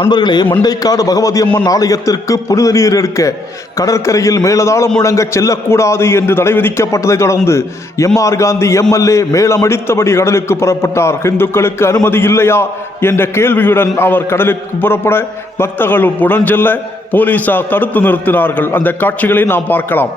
அன்பர்களே, மண்டைக்காடு பகவதி அம்மன் ஆலயத்திற்கு புனித நீர் எடுக்க கடற்கரையில் மேலதாளம் முழங்க செல்லக்கூடாது என்று தடை விதிக்கப்பட்டதை தொடர்ந்து எம்.ஆர். காந்தி எம்எல்ஏ மேளமடித்தபடி கடலுக்கு புறப்பட்டார். இந்துக்களுக்கு அனுமதி இல்லையா என்ற கேள்வியுடன் அவர் கடலுக்கு புறப்பட பக்தர்கள் உடன் செல்ல போலீசார் தடுத்து நிறுத்தினார்கள். அந்த காட்சிகளை நாம் பார்க்கலாம்.